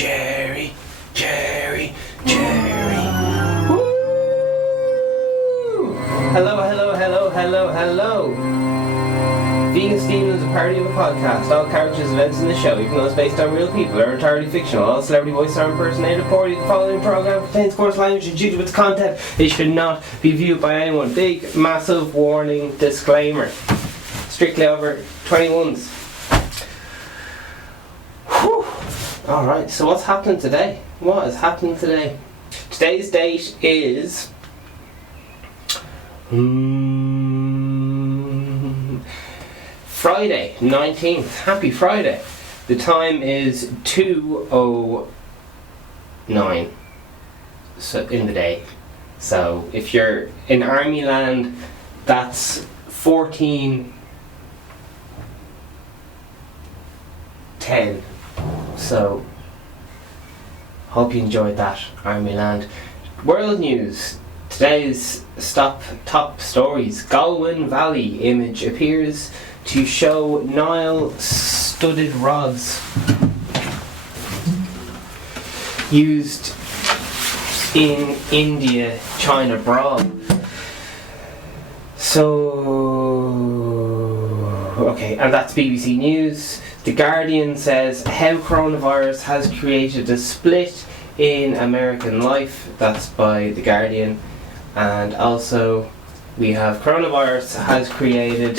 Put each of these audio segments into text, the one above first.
Jerry, Jerry, Jerry. Woo! Hello, hello, hello, hello, hello. Vegan Steven is a parody of a podcast. All characters, events in the show, even though it's based on real people, are entirely fictional. All celebrity voices are impersonated. Poorly. The following program contains coarse language and due to its content, it should not be viewed by anyone. Big, massive warning disclaimer. Strictly over 21s. Whew. Alright, so what's happening today? What is happening today? Today's date is Friday, 19th. Happy Friday. The time is 2:09 so in the day. So if you're in army land, that's 14:10. So hope you enjoyed that, army land. World news. Today's top stories. Galway Valley image appears to show Nile studded rods used in India-China brawl. Okay, and that's BBC News. The Guardian says how coronavirus has created a split in American life. That's by The Guardian. And also we have coronavirus has created,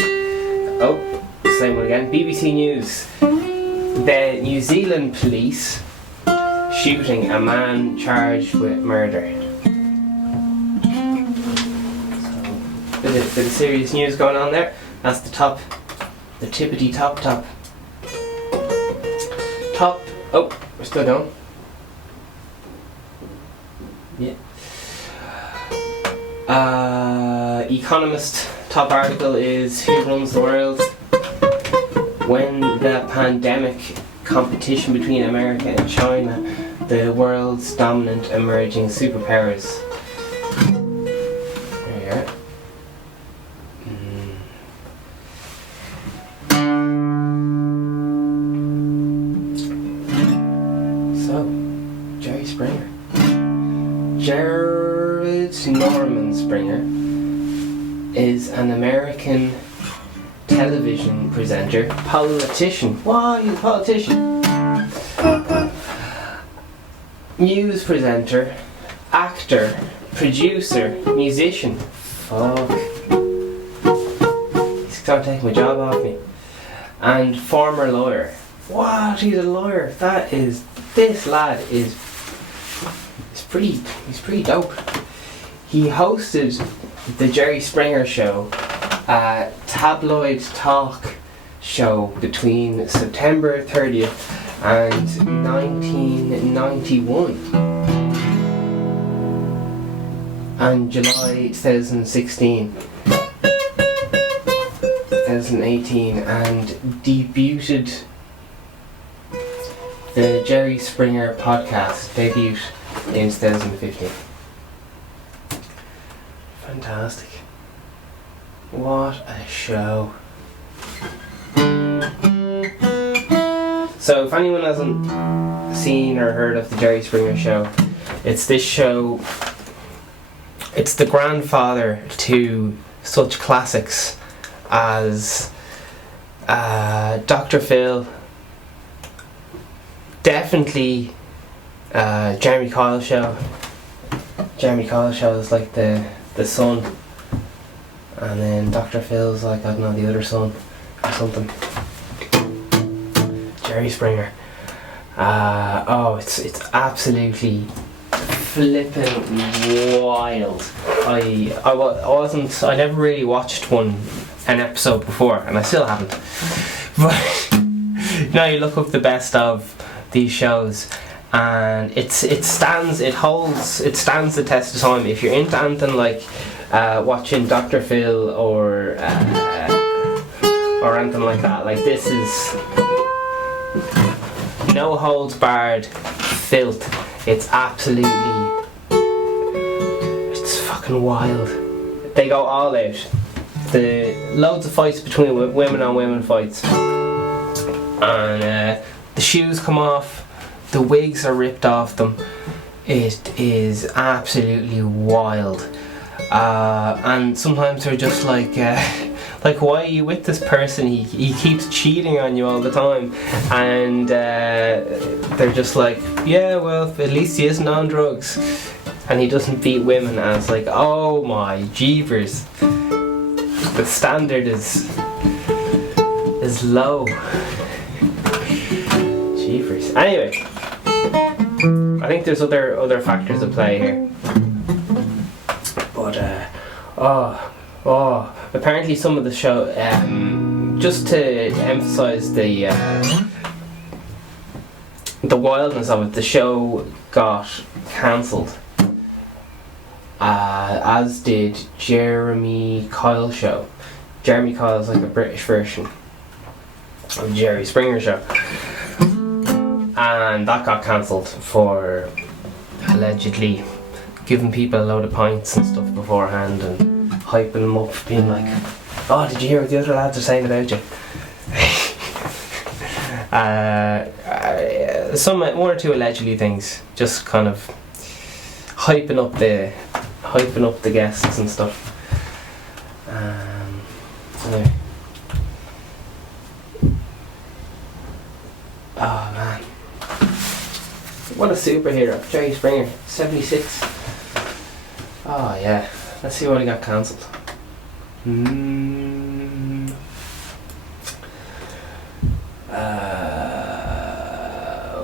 same one again, BBC News. The New Zealand police shooting a man charged with murder. So, bit of serious news going on there. That's the top, the tippity top. We're still going. Yeah. Economist top article is who runs the world when the pandemic competition between America and China, the world's dominant emerging superpowers. There you are. So, Jerry Springer. Jared Norman Springer is an American television presenter, politician. Why he's a politician? News presenter, actor, producer, musician. Fuck. He's trying to take my job off me. And former lawyer. What? He's a lawyer. This lad is he's pretty dope. He hosted the Jerry Springer Show, a tabloid talk show between September 30th and 1991 and July 2018, and debuted the Jerry Springer podcast, debuted in 2015. Fantastic. What a show. So if anyone hasn't seen or heard of the Jerry Springer Show, it's this show, it's the grandfather to such classics as Dr. Phil, definitely Jeremy Kyle Show. Jeremy Kyle Show is like the son, and then Dr. Phil's like, I don't know, the other son or something. Jerry Springer. It's absolutely flippin' wild. I never really watched an episode before, and I still haven't. But now you look up the best of these shows, and it stands the test of time. If you're into anything like watching Dr. Phil or anything like that, like this is no holds barred filth. It's fucking wild. They go all out. Loads of fights between women on women fights, and the shoes come off, the wigs are ripped off them. It is absolutely wild. And sometimes they're just like, why are you with this person? He keeps cheating on you all the time. And they're just like, yeah, well, at least he isn't on drugs. And he doesn't beat women. And it's like, oh my jeepers. The standard is low. Jeepers. Anyway, I think there's other factors at play here. But apparently some of the show, just to emphasise the wildness of it, the show got cancelled, as did Jeremy Kyle's show. Jeremy Kyle's like a British version of Jerry Springer show, and that got cancelled for allegedly giving people a load of pints and stuff beforehand and hyping them up, being like, oh, did you hear what the other lads are saying about you? One or two allegedly things, just kind of hyping up the guests and stuff. Anyway. Oh man, what a superhero, Jerry Springer, 76. Oh yeah, let's see what he got cancelled.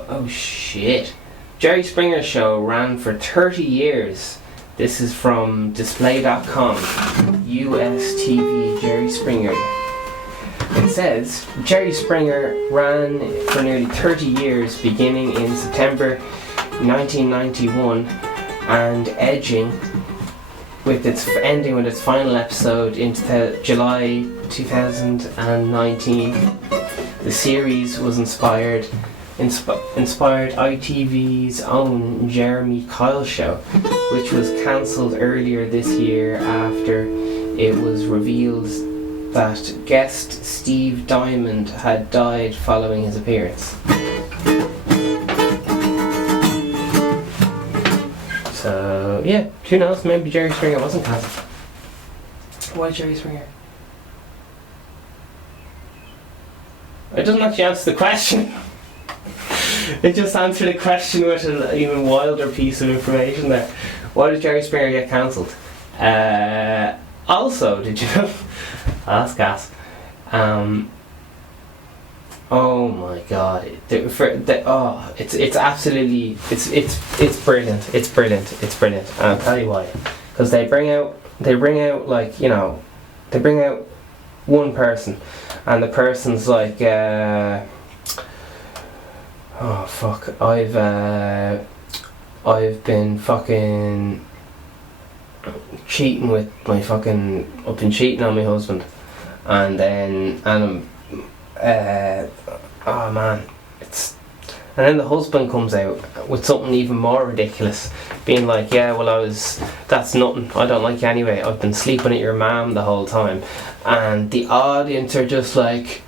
Oh shit. Jerry Springer show ran for 30 years. This is from display.com. US TV Jerry Springer. It says, Jerry Springer ran for nearly 30 years beginning in September 1991 and ending with its final episode in July 2019. The series was inspired ITV's own Jeremy Kyle show, which was cancelled earlier this year after it was revealed that guest Steve Diamond had died following his appearance. So yeah, who knows, maybe Jerry Springer wasn't cancelled. Why Jerry Springer? It doesn't actually answer the question. It just answered the question with an even wilder piece of information there. Why did Jerry Springer get cancelled? Also, did you know? That's gas. Oh my god! It's absolutely it's brilliant. It's brilliant. It's brilliant. And I'll tell you why. Because they bring out like, you know, they bring out one person, and the person's like, oh fuck, I've been fucking cheating with my fucking, I've been cheating on my husband, and then oh man, and then the husband comes out with something even more ridiculous, being like, yeah, well that's nothing, I don't like you anyway, I've been sleeping at your mum the whole time. And the audience are just like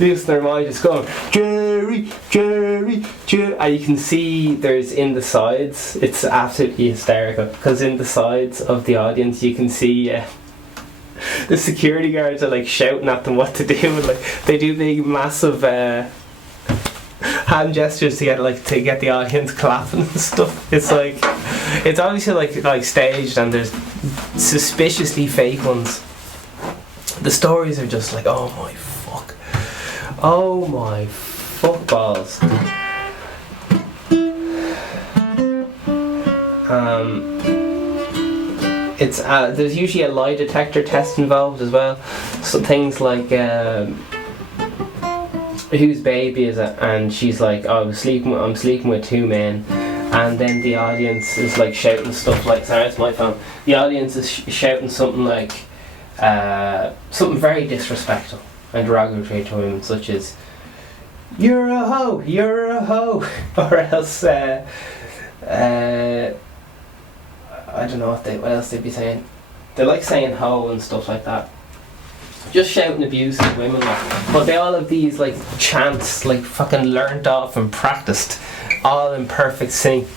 losing their mind, just going, Jerry, Jerry, Jerry. And you can see there's in the sides, it's absolutely hysterical, because in the sides of the audience you can see the security guards are like shouting at them what to do, and like they do big massive hand gestures to get the audience clapping and stuff. It's like, it's obviously like staged, and there's suspiciously fake ones. The stories are just like, oh my fuck balls. It's there's usually a lie detector test involved as well. So things like whose baby is it? And she's like, oh, I'm sleeping with two men. And then the audience is like shouting stuff like, sorry, it's my phone. The audience is shouting something like, something very disrespectful and derogatory to him, such as, you're a hoe, or else I don't know what else they'd be saying. They like saying hoe and stuff like that. just shouting abuse at women, like. But they all have these like chants, like fucking learnt off and practiced, all in perfect sync.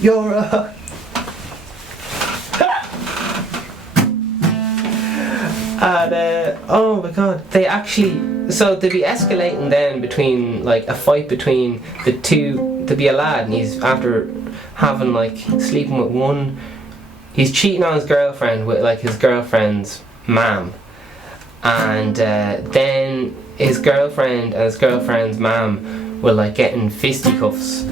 You're a and oh my god, they actually, so they'd be escalating then between like a fight between the two. There'd be a lad and he's after having like sleeping with one, he's cheating on his girlfriend with like his girlfriend's mum, and then his girlfriend and his girlfriend's mum were like getting fisticuffs.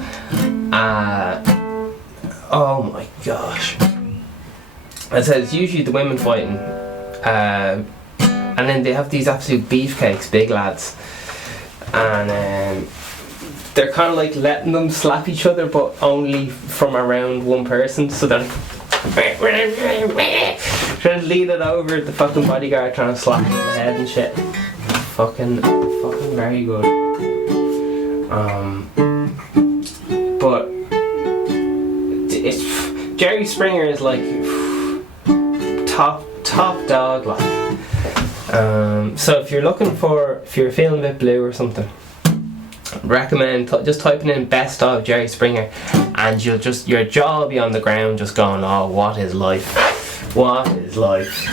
Oh my gosh. As I said, it's usually the women fighting. And then they have these absolute beefcakes, big lads, and they're kind of like letting them slap each other, but only from around one person. So they're like trying to lean it over the fucking bodyguard, trying to slap him in the head and shit. Fucking very good. But it's Jerry Springer is like top dog, like. So if you're feeling a bit blue or something, recommend just typing in best of Jerry Springer, and your jaw will be on the ground just going, oh, what is life, what is life.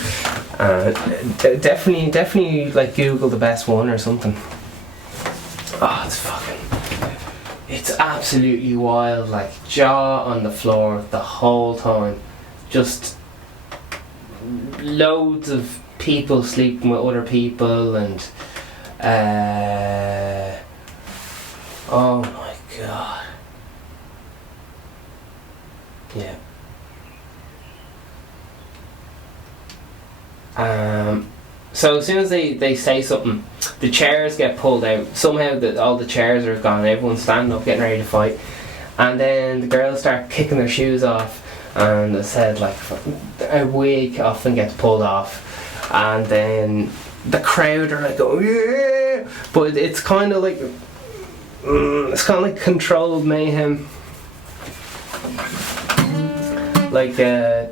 Definitely like Google the best one or something. Oh, it's absolutely wild, like jaw on the floor the whole time, just loads of people sleeping with other people, and oh my god, yeah. So as soon as they say something, the chairs get pulled out. Somehow all the chairs are gone, everyone's standing up getting ready to fight, and then the girls start kicking their shoes off. And I said, like, a wig often gets pulled off, and then the crowd are like, oh yeah, but it's kind of like controlled mayhem, like yeah.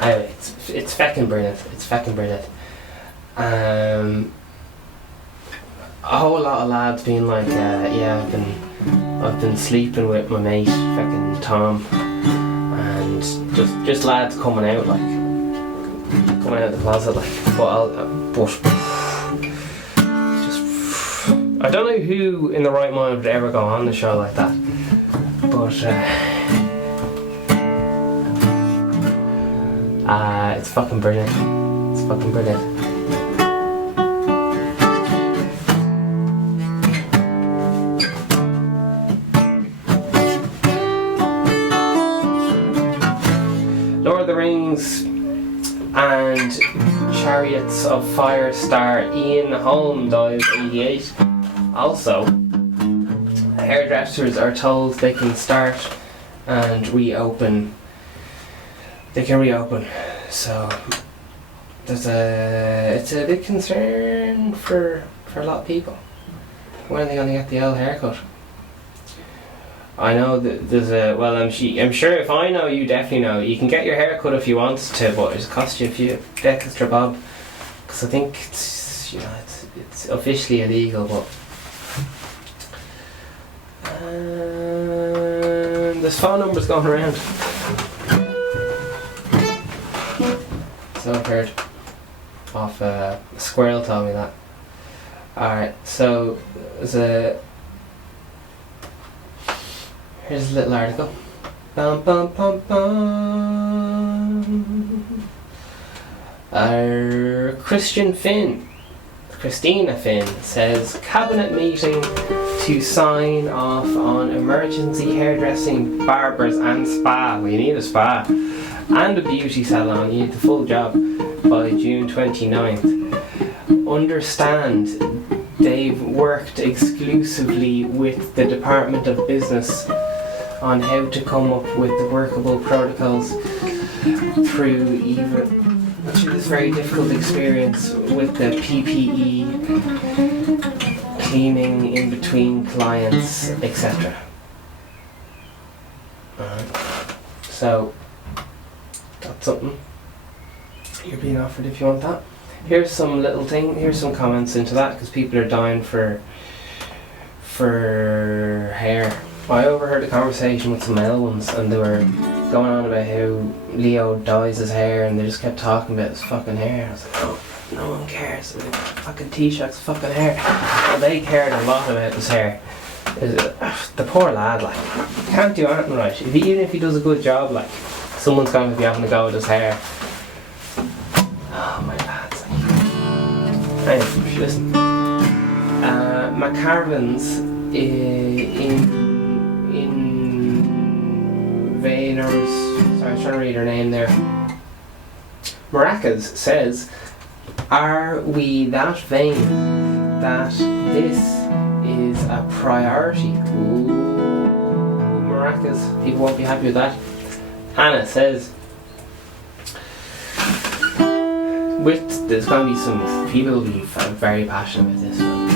Anyway, it's fucking brilliant. It's fucking brilliant. A whole lot of lads being like, yeah, I've been sleeping with my mate, fucking Tom, and just lads coming out of the closet, like. I don't know who in the right mind would ever go on the show like that, but it's fucking brilliant. It's fucking brilliant. Lord of the Rings and Chariots of Fire star Ian Holm died at 88. Also, hairdressers are told they can start and reopen. They can reopen. So it's a big concern for a lot of people. When are they going to get the old haircut? I know that there's I'm sure if I know, you definitely know. You can get your hair cut if you want to, but it'll cost you a few extra bob. Because I think it's officially illegal, but there's phone numbers going around. So I've heard. Off a squirrel told me that. Alright, so here's a little article. Bum, bum, bum, bum. Christina Finn says cabinet meeting to sign off on emergency hairdressing, barbers and spa. We need a spa and a beauty salon. You need the full job by June 29th. Understand, they've worked exclusively with the Department of Business on how to come up with the workable protocols through this very difficult experience with the PPE, cleaning in between clients, etc. So that's something you're being offered if you want that. Here's some here's some comments into that, because people are dying for hair. I overheard a conversation with some male ones, and they were going on about how Leo dyes his hair, and they just kept talking about his fucking hair. I was like, oh, no one cares. And fucking T-Shirt's fucking hair. Well, they cared a lot about his hair. The poor lad, like, can't do anything right. Even if he does a good job, like, someone's going to be having a go at his hair. Oh, my lads. Anyway, listen. McCarvan's in Vayners. Sorry, I was trying to read her name there. Maracas says, are we that vain that this is a priority? Ooh, Maracas, people won't be happy with that. Anna says, there's going to be some people who will be very passionate about this one.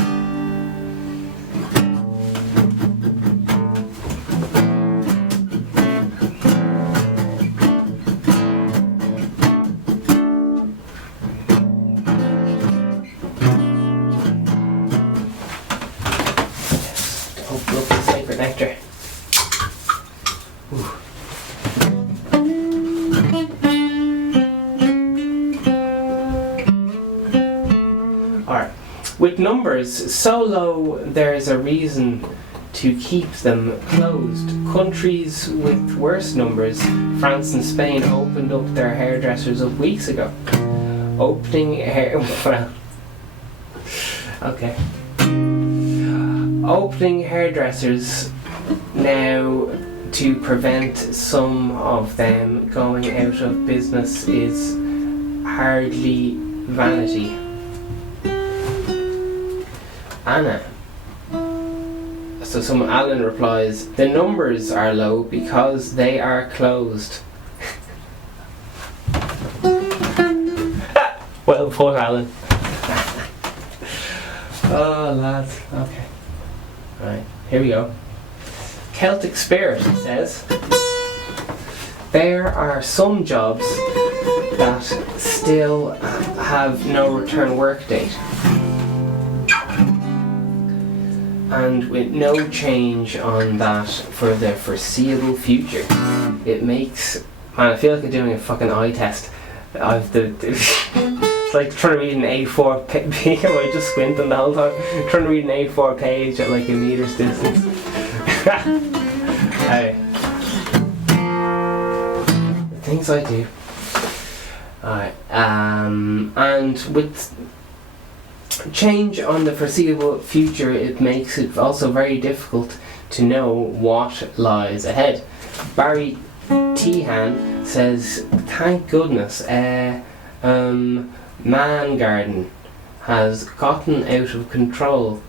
Open up the sacred nectar. Ooh. With numbers so low, there's a reason to keep them closed. Countries with worse numbers, France and Spain, opened up their hairdressers up weeks ago. Opening hairdressers now to prevent some of them going out of business is hardly vanity. Anna. So Alan replies, the numbers are low because they are closed. Well put, Alan. Oh, lads. Okay. Right, here we go. Celtic Spirit says, there are some jobs that still have no return work date, and with no change on that for the foreseeable future. It makes... Man, I feel like I'm doing a fucking eye test. It's like trying to read an A4 page. Am I just squinting the whole time? Trying to read an A4 page at like a meter's distance. Hey. The things I do. Alright, and with change on the foreseeable future, it makes it also very difficult to know what lies ahead. Barry Tehan says, thank goodness, Man Garden has gotten out of control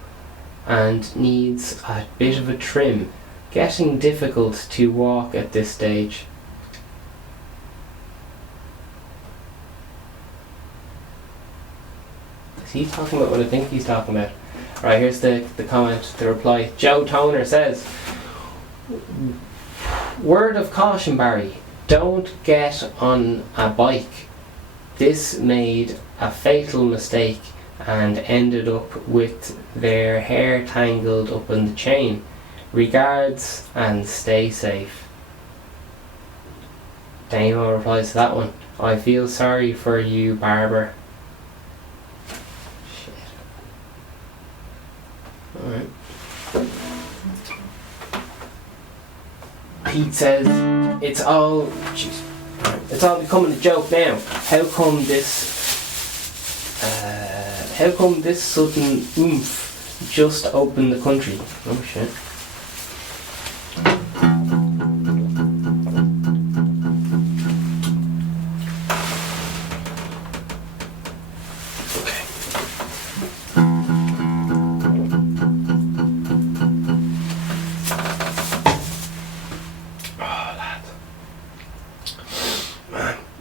and needs a bit of a trim. Getting difficult to walk at this stage. Is he talking about what I think he's talking about? Right, here's the comment, the reply. Joe Toner says, word of caution, Barry, don't get on a bike. This made a fatal mistake and ended up with their hair tangled up in the chain. Regards and stay safe. Damo replies to that one, I feel sorry for you, Barber. Shit. Alright. Pete says, it's all becoming a joke now. How come this sudden oomph just opened the country? Oh shit.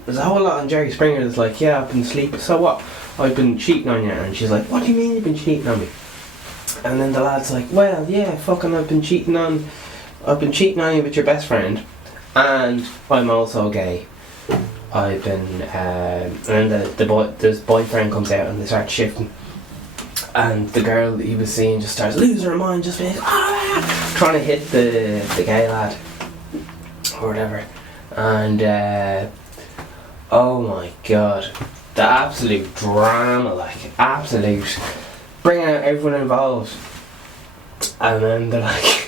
There's a whole lot on Jerry Springer that's like, yeah, I've been sleeping, so what? I've been cheating on you. And she's like, what do you mean you've been cheating on me? And then the lad's like, well, yeah, fucking I've been cheating on you with your best friend. and I'm also gay. I've been, and then this boyfriend comes out and they start shifting, and the girl that he was seeing just starts losing her mind, just being trying to hit the gay lad or whatever, and oh my god, the absolute drama, like absolute bringing out everyone involved, and then they're like.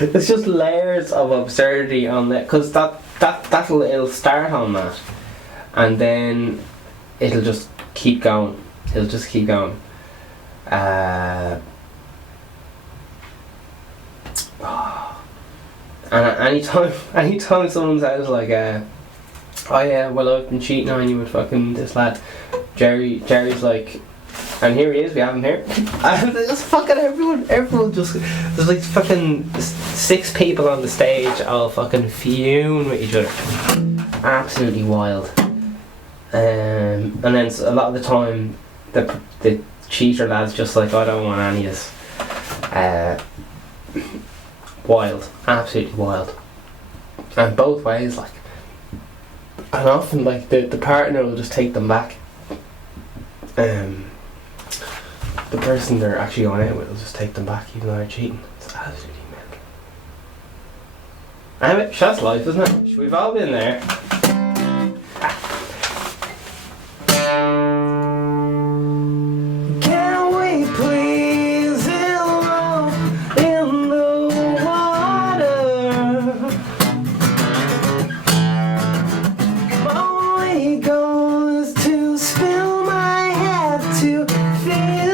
It's just layers of absurdity on that, because it'll start on that, and then it'll just keep going. It'll just keep going. And anytime someone says like, "Oh yeah, well I've been cheating on you with fucking this lad," Jerry's like. And here he is, we have him here. And just fucking everyone just, there's like fucking 6 people on the stage all fucking fuming with each other. Absolutely wild. And then a lot of the time, the cheater lad's just like, I don't want any of this. Wild. Absolutely wild. And both ways, like. And often, like, the partner will just take them back. The person they're actually going out with will just take them back even though they're cheating. It's absolutely mental. Anyway, that's life, isn't it? We've all been there. Can we please elope in the water? My only goal is to spill my head to feel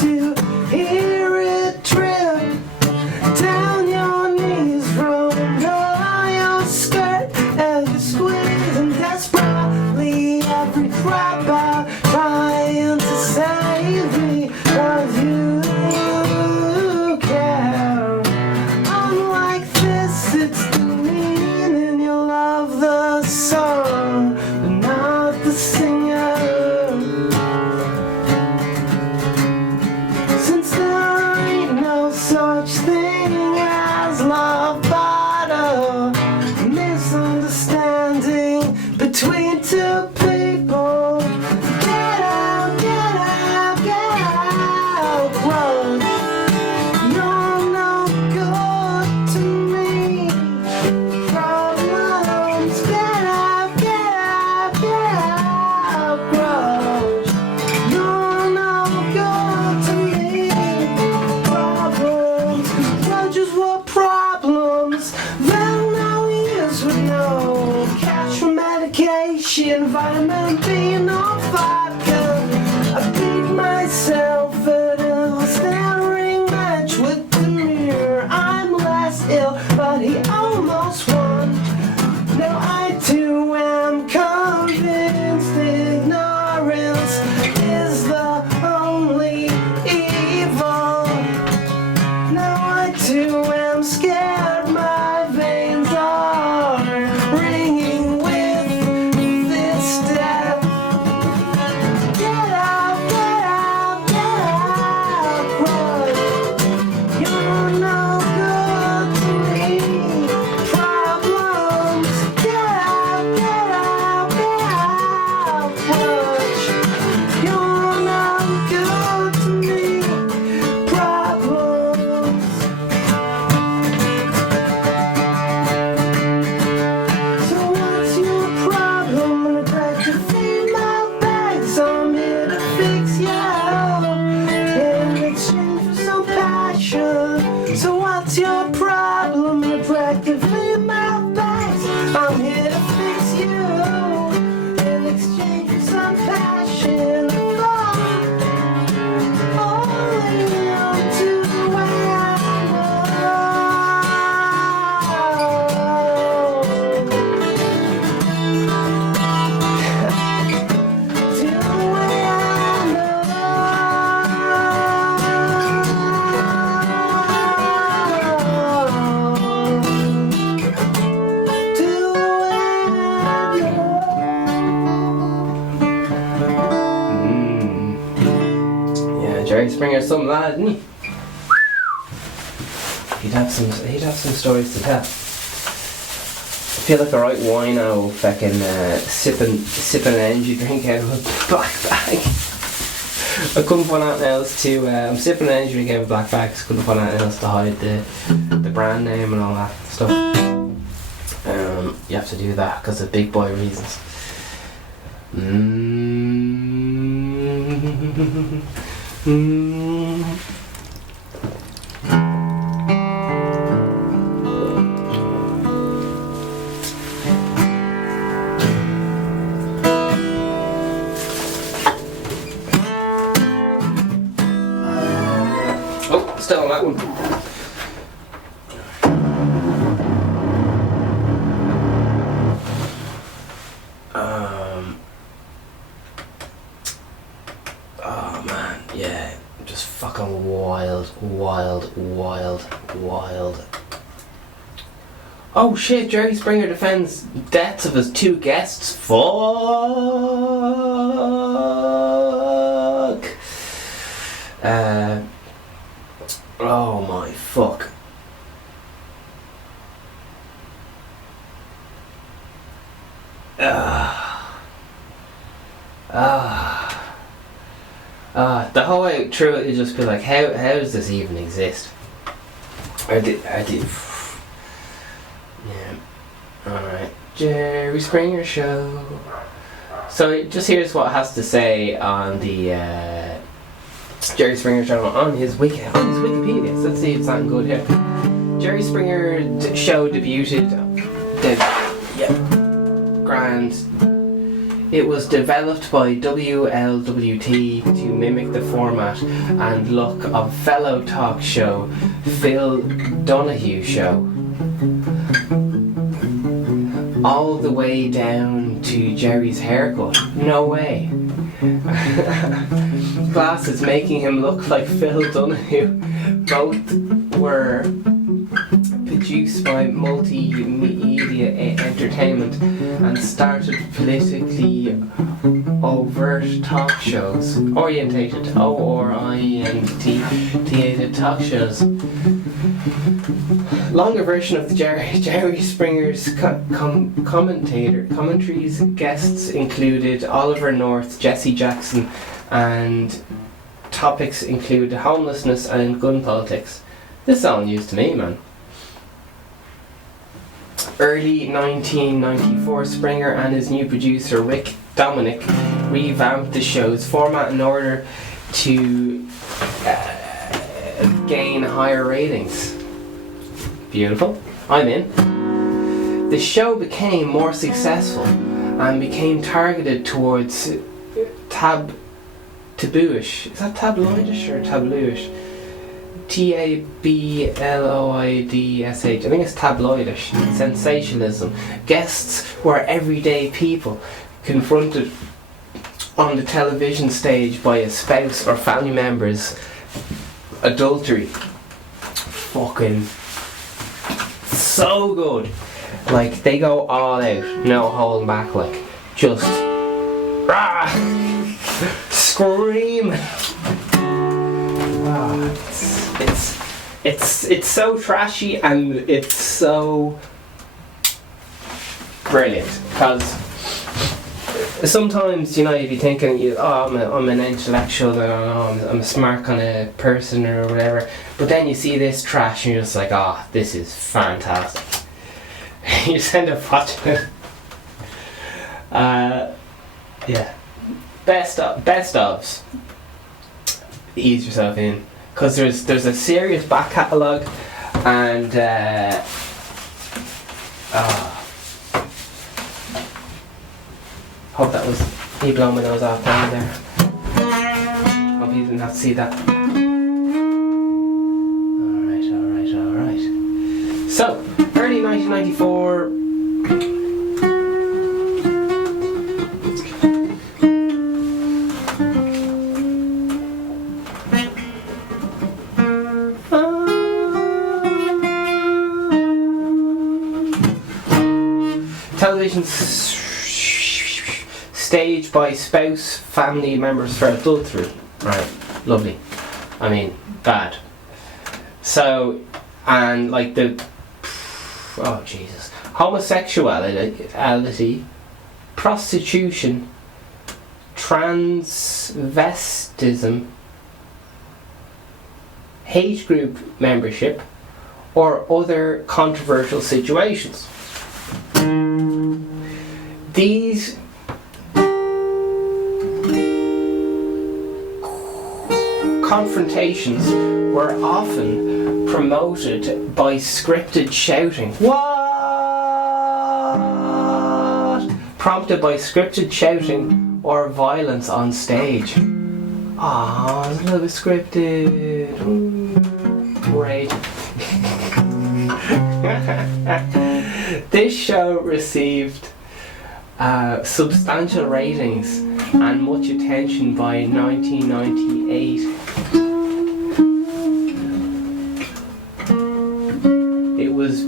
to hear it drip down your knees from under your skirt as you squeeze and desperately every drop out trying to save me, 'cause you care. Unlike this, it's the meaning you love the song but not the singer. Such thing as love, but a misunderstanding between 2 people. Get out, get out, get out, grudge. You're no good to me. Problems, get out, get out, get out, grudge. You're no good to me. Grudges were problems, then now he is with no cash for medication, vitamin B, no vodka. I beat myself at a staring match with the mirror. I'm less ill, but he almost won. Now I too am convinced ignorance is the only evil. Now I too am scared, my veins are ringing with this death. Get out, get out, get out, grudge. You're no good to me. Problems, get out, Springer some lad, didn't he? He'd have some stories to tell. I feel like a right wino fucking sipping an energy drink out of a black bag. I couldn't find anything else to. I'm sipping an energy drink out of a black bag because I couldn't find anything else to hide the brand name and all that stuff. You have to do that because of big boy reasons. Oh, still on that one. Oh man, yeah, just fucking wild. Oh shit, Jerry Springer defends deaths of his 2 guests. Fuck. Oh my fuck. The whole way through it, you just be like, how does this even exist? I did. Yeah. Alright. Jerry Springer Show. So just here's what it has to say on the Jerry Springer Show on his Wikipedia. So let's see if it's not good here. Jerry Springer Show debuted. Grand. It was developed by WLWT to mimic the format and look of fellow talk show Phil Donahue Show. All the way down to Jerry's haircut. No way. Glasses making him look like Phil Donahue. Both were produced by Multimedia Entertainment and started politically overt talk shows. Orientated talk shows. Longer version of the Jerry Springer's commentaries. Guests included Oliver North, Jesse Jackson, and topics include homelessness and gun politics. This is all news to me, man. Early 1994, Springer and his new producer Rick Dominic revamped the show's format in order to gain higher ratings. Beautiful. I'm in. The show became more successful and became targeted towards tabooish. Is that tabloidish or tabloidish? Tabloidsh. I think it's tabloidish. Sensationalism. Guests were everyday people confronted on the television stage by a spouse or family member's adultery. Fucking so good. Like, they go all out, no holding back, like, just scream. It's so trashy and it's so brilliant, because sometimes, you know, you'd be thinking, I'm an intellectual, I'm a smart kind of person or whatever, but then you see this trash and you're just like, this is fantastic. You just end up watching it. Yeah. Best ofs. Ease yourself in, because there's a serious back catalogue, and hope that was me blowing my nose off down there. Hope you didn't have to see that. Alright. So, early 1994. Television staged by spouse, family members for adultery. Right, lovely. I mean, bad. So, and like oh Jesus, homosexuality, prostitution, transvestism, hate group membership, or other controversial situations. These confrontations were often promoted by scripted shouting. What? Prompted by scripted shouting or violence on stage. Ah, it's a little bit scripted. Great. This show received substantial ratings and much attention by 1998. It was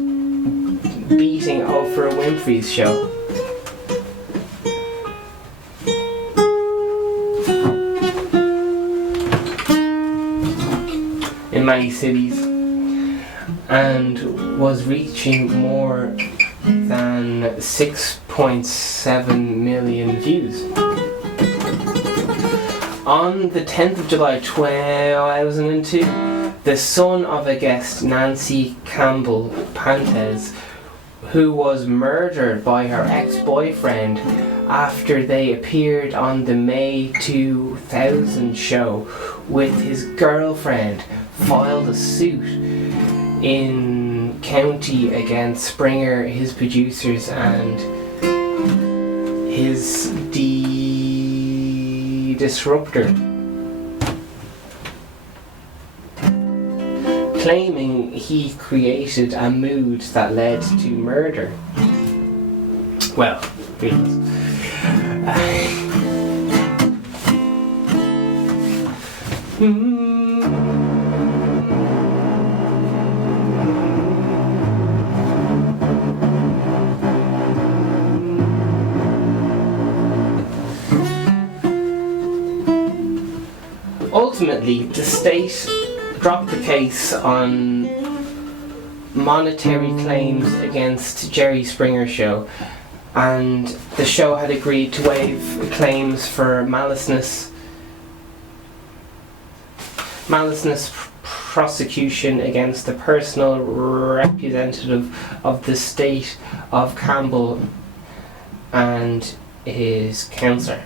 beating Oprah Winfrey's show. In many cities, and was reaching more than 6.7 million views. On the 10th of July 2002, the son of a guest, Nancy Campbell Pantes, who was murdered by her ex-boyfriend after they appeared on the May 2000 show with his girlfriend, filed a suit in county against Springer, his producers, and his disruptor, claiming he created a mood that led to murder. Well, reasons. Ultimately, the state dropped the case on monetary claims against Jerry Springer Show, and the show had agreed to waive claims for malice prosecution against the personal representative of the state of Campbell and his counsellor.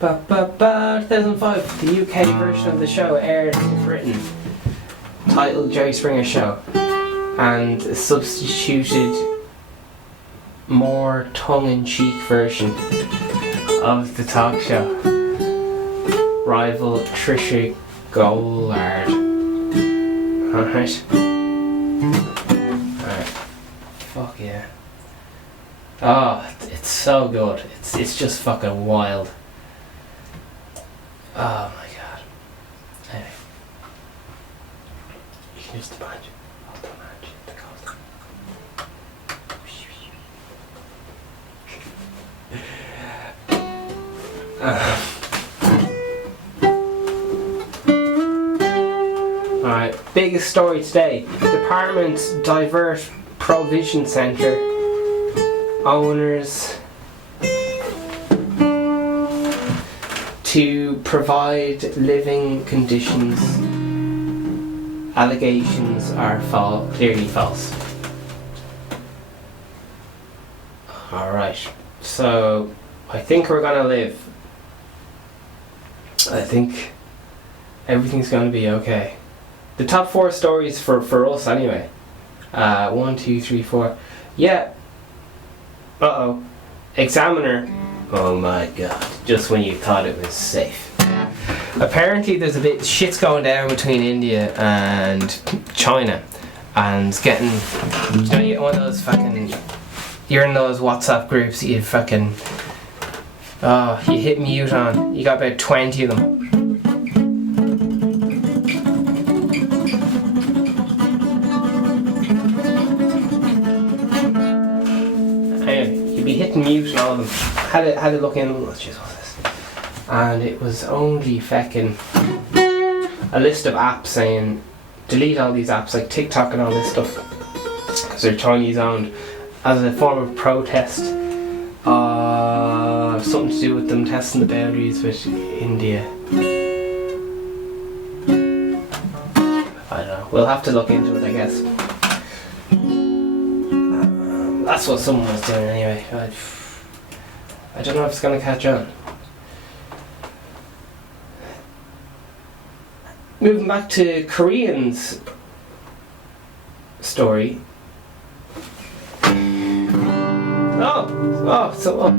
2005, the UK version of the show aired in Britain, titled Jerry Springer Show, and substituted more tongue-in-cheek version of the talk show. Rival Trisha Gollard. Alright. Fuck yeah. Oh, it's so good. It's just fucking wild. Oh my god. Anyway. You can use the badge. Hold the badge. The coast. Alright, biggest story today. Departments divert provision centre owners to provide living conditions. Allegations are clearly false. Alright, so I think we're gonna live. I think everything's gonna be okay. The top 4 stories for us anyway. 1, 2, 3, 4. Yeah. Uh-oh. Examiner. Oh my god. Just when you thought it was safe. Apparently there's a bit shit's going down between India and China. And it's getting... You know, you get one of those fucking... You're in those WhatsApp groups that you fucking... Oh, you hit mute on. You got about 20 of them. Anyway, you'd be hitting mute on all of them. Had a look in. Let's just what's this? and it was only feckin' a list of apps saying delete all these apps like TikTok and all this stuff because they're Chinese owned, as a form of protest. Something to do with them testing the boundaries with India. I don't know. We'll have to look into it, I guess. That's what someone was doing anyway. I don't know if it's going to catch on. Moving back to Korean's story. So what?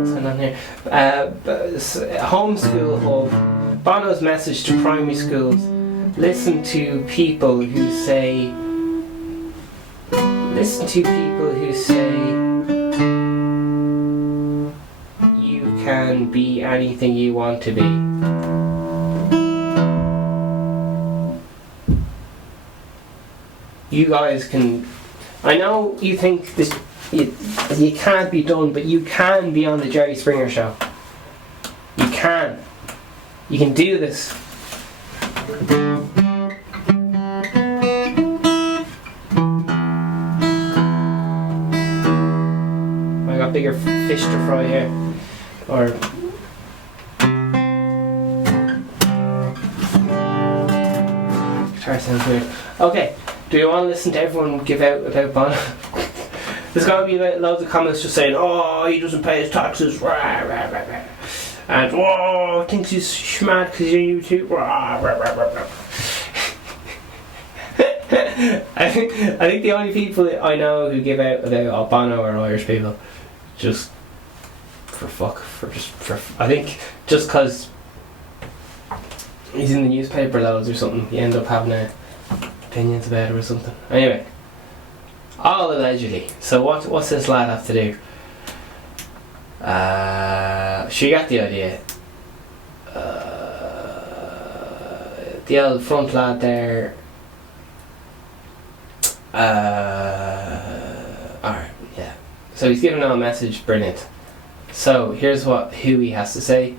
What's going on here? Homeschool Hub. Bono's message to primary schools. Listen to people who say you can be anything you want to be. You guys can. I know you think this you can't be done, but you can be on the Jerry Springer show. You can. You can do this. I got bigger fish to fry here. Or guitar sounds weird. Okay. Do you want to listen to everyone give out about Bono? There's going to be loads of comments just saying, oh, he doesn't pay his taxes, rah, rah, rah, rah. And whoa, thinks he's schmad because you're YouTube, rah, rah, rah, rah, rah. I think the only people I know who give out about Bono are Irish people, just for fuck, I think just because he's in the newspaper loads or something, you end up having opinions about it or something. Anyway, all allegedly. So what's this lad have to do? She got the idea. The old front lad there. Alright, yeah. So he's giving out a message, brilliant. So here's what Huey has to say.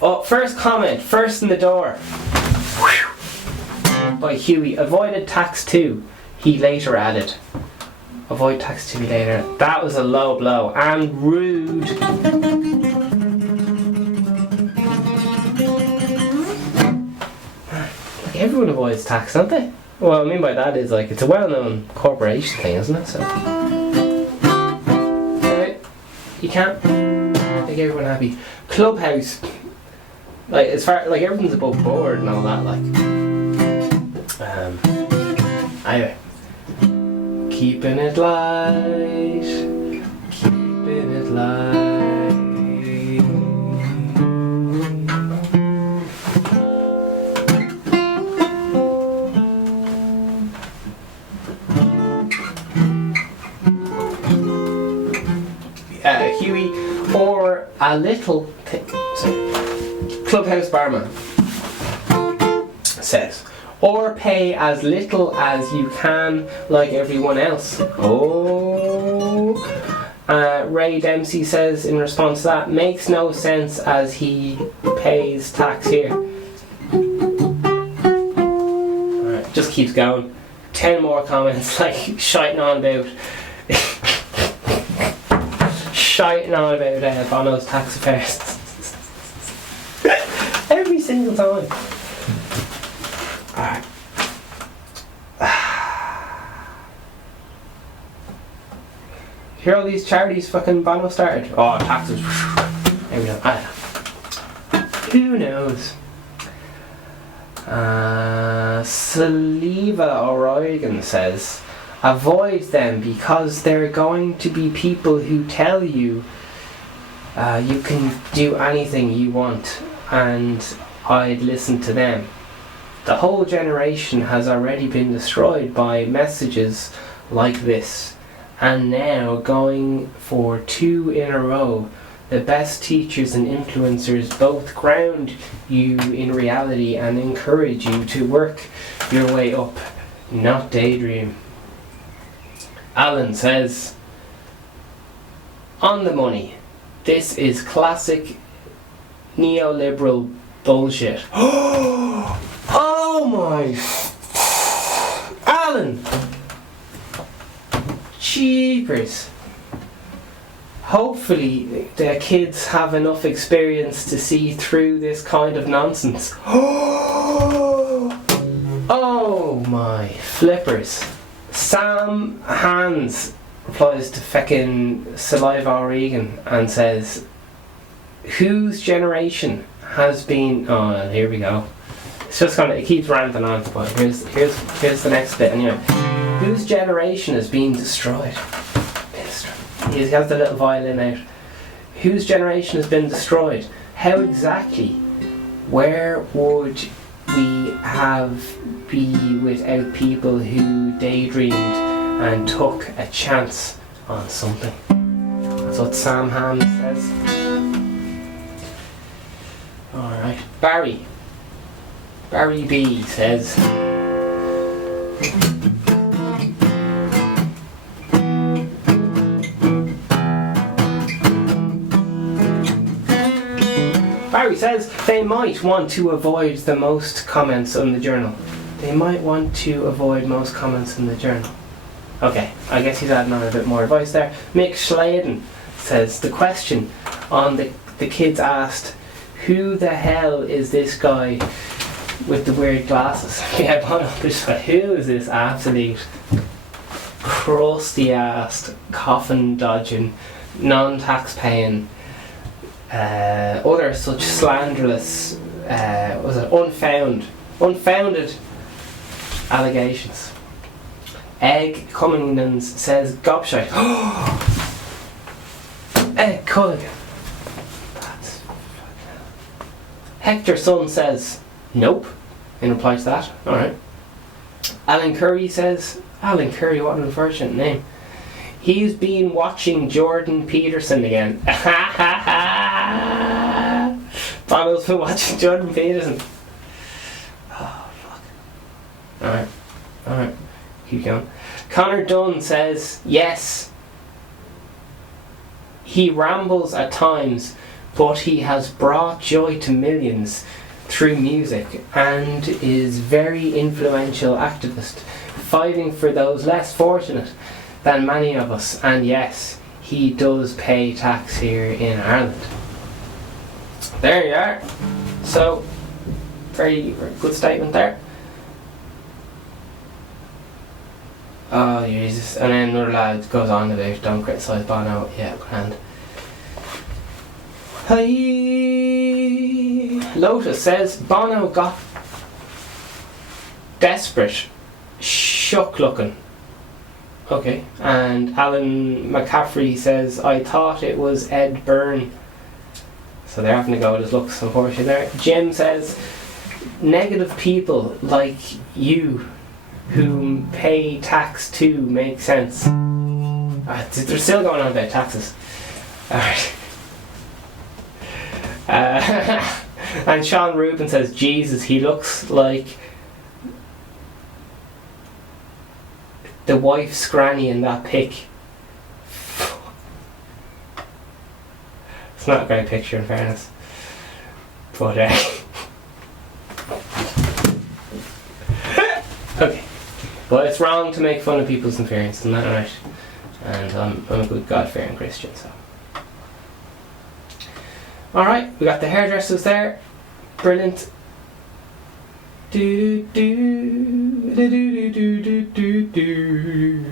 Oh, first comment, first in the door. By Huey, avoided tax too, he later added. Avoid tax too, he later. That was a low blow and rude. Like everyone avoids tax, don't they? What I mean by that is like it's a well-known corporation thing, isn't it? So anyway, you can't make everyone happy. Clubhouse, like as far like everything's above board and all that, like. Anyway, keeping it light, keeping it light. Huey, or a little Clubhouse barman says, or pay as little as you can like everyone else. Ray Dempsey says in response to that, makes no sense as he pays tax here. Alright, just keeps going. 10 more comments like shiting on about Bono's tax affairs. Every single time. Alright. Hear all these charities fucking Bono started? Oh, taxes. Maybe not. I don't know. Who knows? Saliva O'Regan says, avoid them because they're going to be people who tell you you can do anything you want, and I'd listen to them. The whole generation has already been destroyed by messages like this, and now going for 2 in a row, the best teachers and influencers both ground you in reality and encourage you to work your way up, not daydream. Alan says, On the money. This is classic neoliberal bullshit. Oh my... Alan! Jeepers. Hopefully the kids have enough experience to see through this kind of nonsense. Oh my flippers. Sam Hans replies to feckin' Saliva O'Regan and says, whose generation has been... Oh, here we go. It's just kind of, it keeps ranting on, but here's the next bit anyway. Whose generation has been destroyed? He has the little violin out. Whose generation has been destroyed? How exactly? Where would we have be without people who daydreamed and took a chance on something? That's what Sam Ham says. Alright, Barry B says, Barry says they might want to avoid the most comments on the journal. They might want to avoid most comments in the journal. Okay, I guess he's adding on a bit more advice there. Mick Schladen says the question on the kids asked, who the hell is this guy with the weird glasses? Yeah, just like, who is this absolute crusty ass, coffin dodging, non-tax-paying, other such slanderous, unfounded allegations. Egg Cummingtons says gobshite. Egg Culligan. That's Hector Son says nope in reply to that. Alright. Alan Curry says, Alan Curry, what an unfortunate name. He's been watching Jordan Peterson again. Bono's been watching Jordan Peterson. Oh, fuck. Alright. Keep going. Connor Dunn says, yes, he rambles at times, but he has brought joy to millions through music and is very influential activist, fighting for those less fortunate than many of us. And yes, he does pay tax here in Ireland. There you are. So, very, very good statement there. Oh Jesus, and then another lad goes on about don't criticise Bono. Yeah, grand. Hey, Lotus says Bono got desperate, shook looking. Okay, and Alan McCaffrey says I thought it was Ed Byrne. So they're having to go with his looks, unfortunately. There. Jim says negative people like you who pay tax too make sense. They're still going on about taxes. Alright. And Sean Rubin says, Jesus, he looks like the wife's granny in that pic. It's not a great picture, in fairness. But, okay. But it's wrong to make fun of people's appearance, isn't that right? And I'm a good God-fearing Christian, so. Alright, we got the hairdressers there. Brilliant. Do do do do do do do do.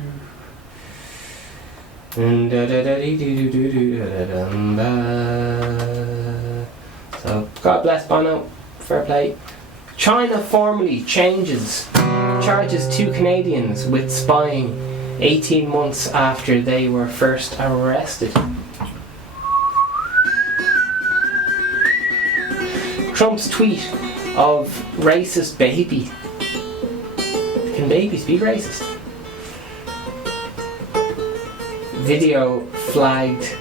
So, God bless Bono. Fair play. China formally charges 2 Canadians with spying 18 months after they were first arrested. Trump's tweet of racist baby. Can babies be racist? Video flagged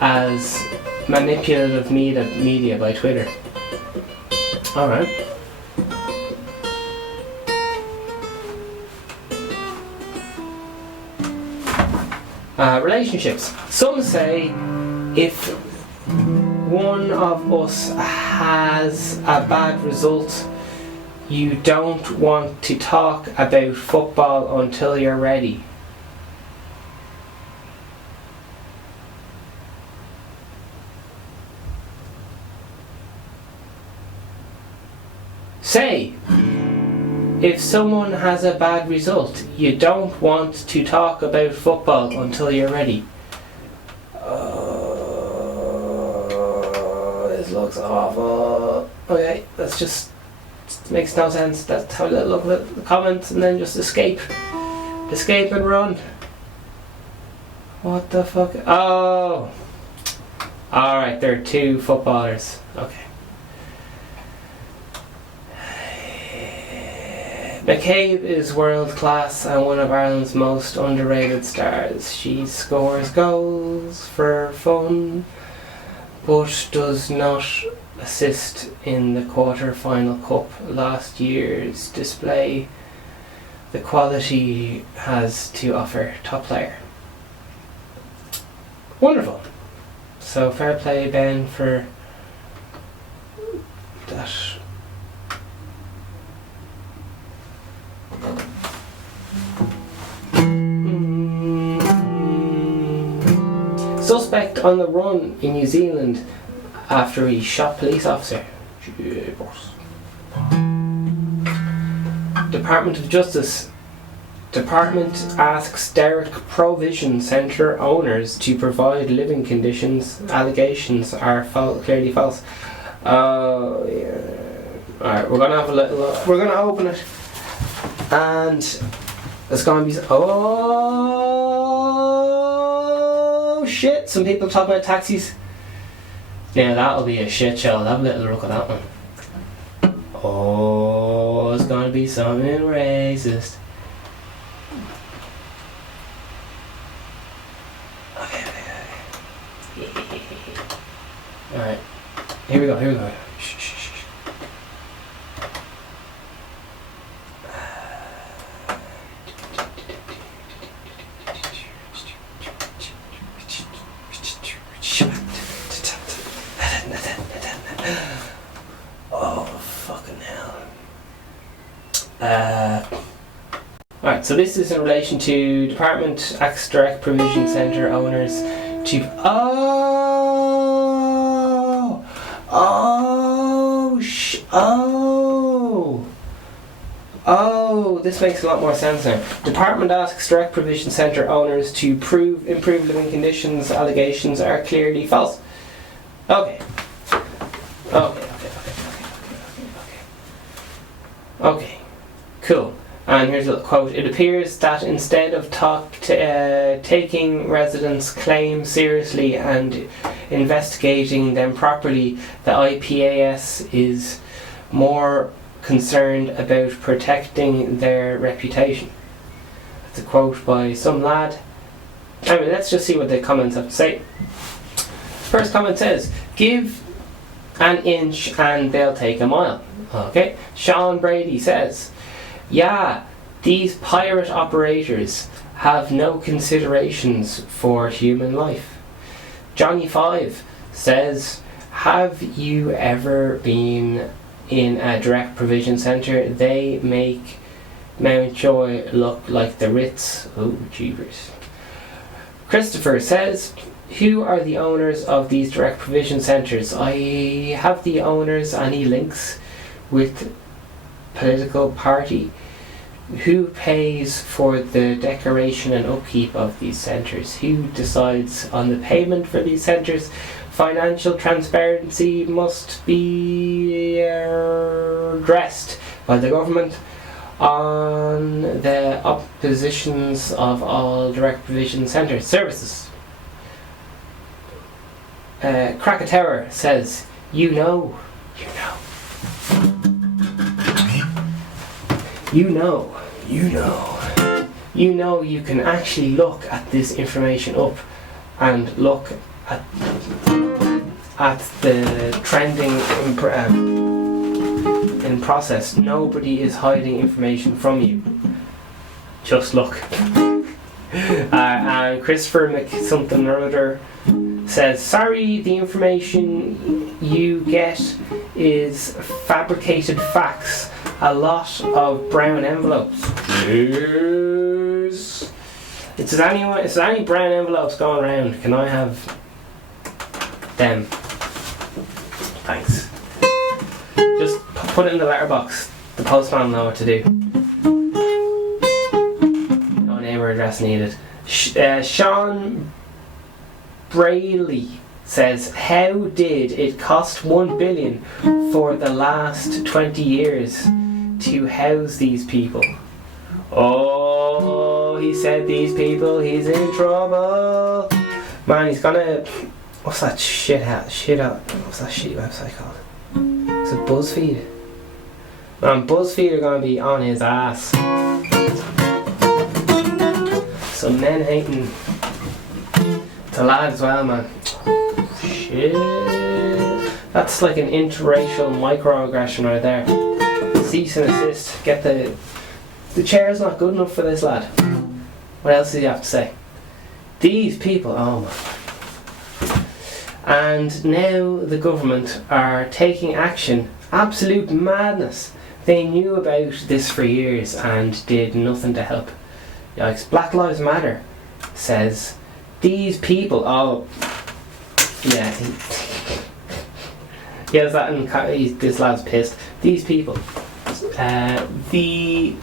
as manipulative media by Twitter. Alright. Relationships. Some say if one of us has a bad result, you don't want to talk about football until you're ready. Say, if someone has a bad result, you don't want to talk about football until you're ready. This looks awful. Okay, that's just makes no sense. Let's have a little look at the comments and then just escape. Escape and run. What the fuck? Oh! Alright, there are two footballers. Okay. McCabe is world class and one of Ireland's most underrated stars. She scores goals for fun, but does not assist in the quarter-final cup. Last year's display the quality has to offer. Top player. Wonderful. So fair play, Ben, for that. Suspect on the run in New Zealand after he shot police officer. Department of Justice. Department asks Derek Provision Centre owners to provide living conditions. Allegations are clearly false. Yeah. Alright, we're gonna have a little look. We're gonna open it. And it's gonna be. Oh shit! Some people talk about taxis. Yeah, that'll be a shit show. Have a little look at that one. Oh, it's gonna be something racist. Okay. Alright. Here we go. Shh. Oh, fucking hell. Alright, so this is in relation to Department Acts Direct Provision Centre owners to... Oh, this makes a lot more sense now. Department asks Direct Provision Centre owners to improve living conditions. Allegations are clearly false. Okay, cool. And here's a little quote. It appears that instead of taking residents' claims seriously and investigating them properly, the IPAS is more concerned about protecting their reputation. That's a quote by some lad. Anyway, let's just see what the comments have to say. First comment says, give an inch and they'll take a mile. Okay. Sean Brady says, yeah, these pirate operators have no considerations for human life. Johnny 5 says, have you ever been in a direct provision centre? They make Mountjoy look like the Ritz. Oh, jeepers. Christopher says, who are the owners of these direct provision centres? I have the owners any links with political party? Who pays for the decoration and upkeep of these centres? Who decides on the payment for these centres? Financial transparency must be addressed by the government on the oppositions of all direct provision centre services. Krakatower says, you know you can actually look at this information up and look at the trending in process. Nobody is hiding information from you. Just look. And Christopher something or other says, sorry, the information you get is fabricated facts. A lot of brown envelopes. Yes. Is there any brown envelopes going around? Can I have them? Thanks. Just put it in the letterbox. The postman will know what to do. No neighbour address needed. Sean Brayley says, how did it cost $1 billion for the last 20 years to house these people? Oh, he said these people, he's in trouble. Man, he's gonna... What's that what's that shitty website called? Is it BuzzFeed? Man, BuzzFeed are gonna be on his ass. Some men hating the lad as well, man. Shit. That's like an interracial microaggression right there. Cease and assist. Get the chair's not good enough for this lad. What else do you have to say? These people, oh my God. And now the government are taking action. Absolute madness. They knew about this for years and did nothing to help. Yikes. Black Lives Matter says, these people, oh, yeah, he has that in, this lad's pissed. These people, the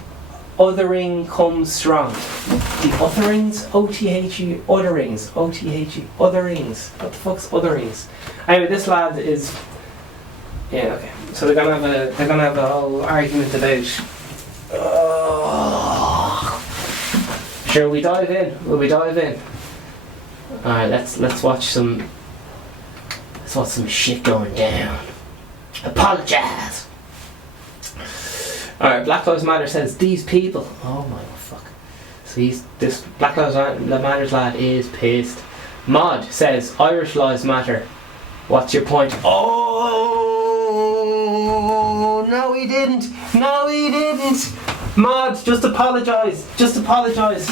othering comes strong. The otherings, O-T-H-E, otherings, O-T-H-E, otherings. What the fuck's otherings? Anyway, this lad is, yeah, okay. So they're gonna have a whole argument about. Shall we dive in? Will we dive in? Alright, let's watch some shit going down. Apologise. Alright, Black Lives Matter says these people. Oh my fuck. So this Black Lives Matter lad is pissed. Mod says Irish Lives Matter. What's your point? Oh no, he didn't. No, he didn't. Mod, just apologise. Just apologise.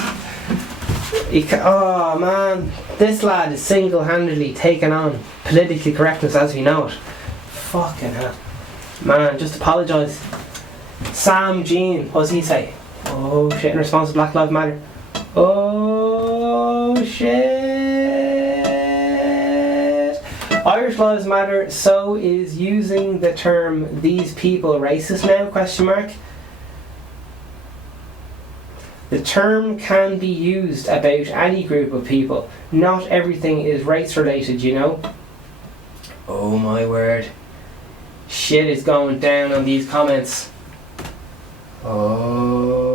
Oh man, this lad is single-handedly taking on politically correctness as we know it. Fucking hell. Man, just apologise. Sam Jean, what does he say? Oh shit, in response to Black Lives Matter. Oh shit. Irish Lives Matter, so is using the term these people racist now? Question mark. The term can be used about any group of people. Not everything is race related, you know? Oh my word. Shit is going down on these comments. Oh.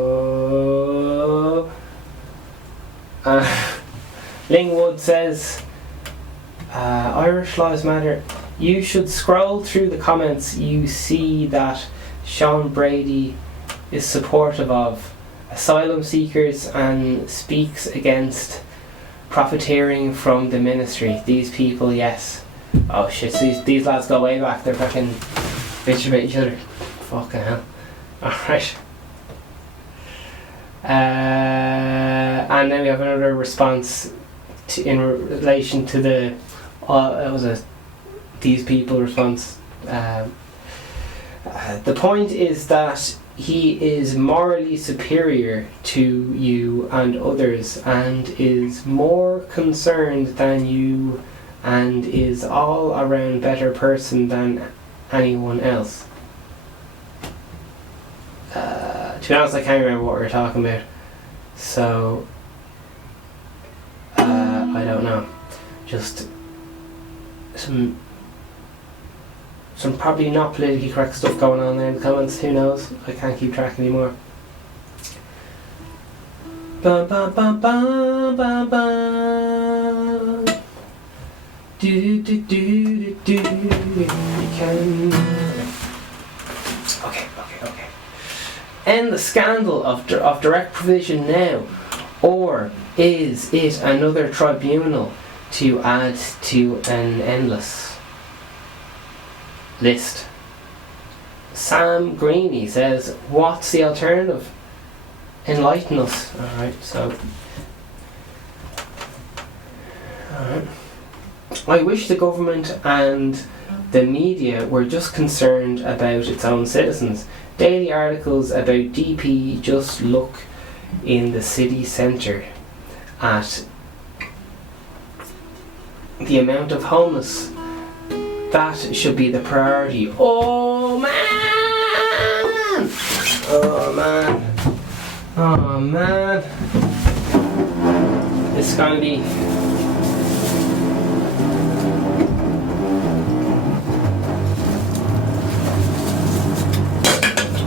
Lingwood says, Irish Lives Matter. You should scroll through the comments. You see that Sean Brady is supportive of asylum seekers and speaks against profiteering from the ministry. These people, yes. Oh shit, so these lads go way back. They're fucking bitching about each other. Fucking hell. Alright. And then we have another response in relation to the these people response. The point is that he is morally superior to you and others and is more concerned than you and is all around better person than anyone else. To be honest, I can't remember what we were talking about, so I don't know. Just some probably not politically correct stuff going on there in the comments. Who knows? I can't keep track anymore. Bum, bum, bum, bum, bum, bum. Do do do do do. You can. Okay. End the scandal of direct provision now, or is it another tribunal to add to an endless list? Sam Greeny says, what's the alternative? Enlighten us. Alright, so. Alright. I wish the government and the media were just concerned about its own citizens. Daily articles about DP. Just look in the city centre at the amount of homeless. That should be the priority. Oh man! Oh man! Oh man! It's gonna be...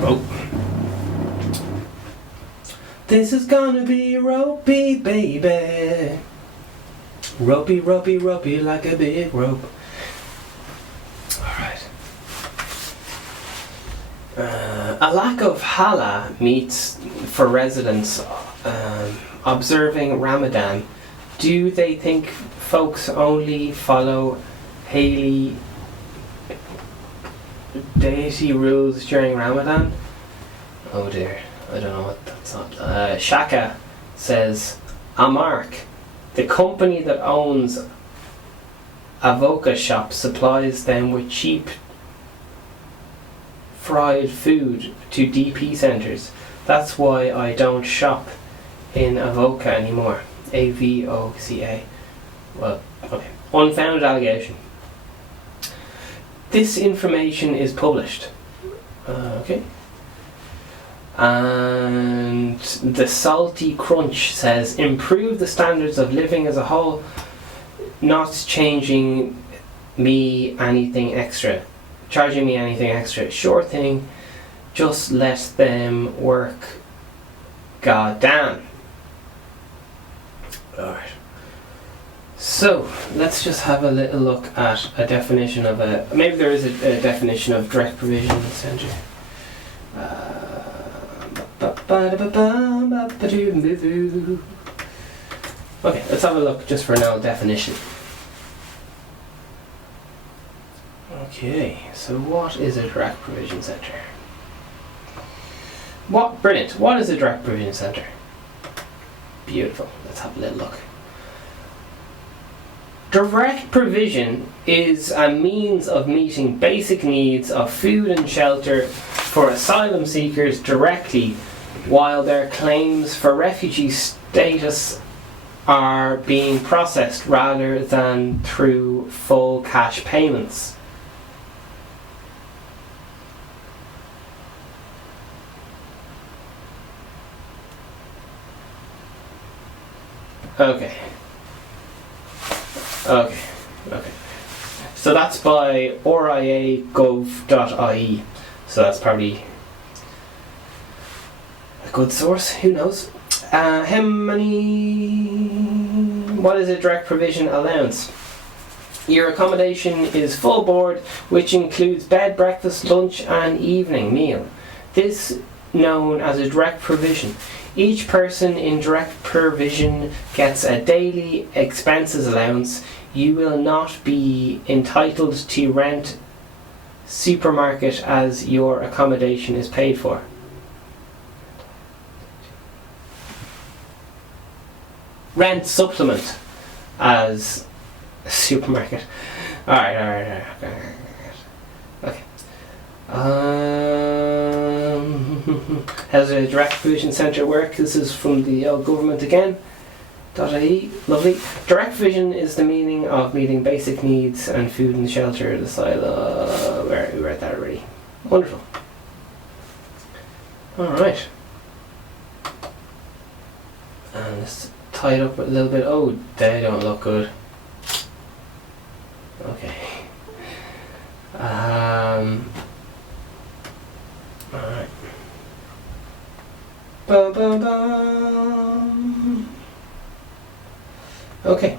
Oh. This is gonna be ropey, baby. Ropey, ropey, ropey like a big rope. Alright. A lack of halal meats for residents observing Ramadan. Do they think folks only follow Haley deity rules during Ramadan? Oh dear, I don't know what that's on. Shaka says, Amark, the company that owns Avoca shop, supplies them with cheap fried food to DP centres. That's why I don't shop in Avoca anymore. AVOCA. Well, okay. Unfounded allegation. This information is published. Okay. And the Salty Crunch says, improve the standards of living as a whole, not changing me anything extra. Charging me anything extra. Sure thing. Just let them work. God damn. Alright. So, let's just have a little look at a definition of a... Maybe there is a definition of direct provision centre. Okay, let's have a look just for now, definition. Okay, so what is a direct provision centre? Brilliant. What is a direct provision centre? Beautiful. Let's have a little look. Direct provision is a means of meeting basic needs of food and shelter for asylum seekers directly, while their claims for refugee status are being processed rather than through full cash payments. Okay. So that's by riagov.ie. So that's probably a good source. Who knows? What is a direct provision allowance? Your accommodation is full board, which includes bed, breakfast, lunch, and evening meal. This known as a direct provision. Each person in direct provision gets a daily expenses allowance. You will not be entitled to rent supermarket as your accommodation is paid for. Rent supplement as a supermarket. Alright. Okay. How does a direct provision centre work? This is from the old government again. .ie. Lovely. Direct provision is the meaning of meeting basic needs and food and shelter. The silo. We read that already. Wonderful. Alright. And let's tie it up a little bit. Oh, they don't look good. Okay. Alright. Bum, bum, bum. Okay.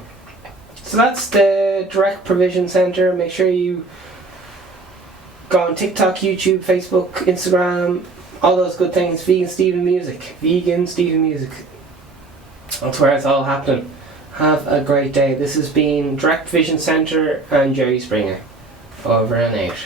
So that's the direct provision centre. Make sure you go on TikTok, YouTube, Facebook, Instagram, all those good things. Vegan Steven Music. Vegan Steven Music. That's where it's all happening. Have a great day. This has been Direct Provision Centre and Jerry Springer. Over and out.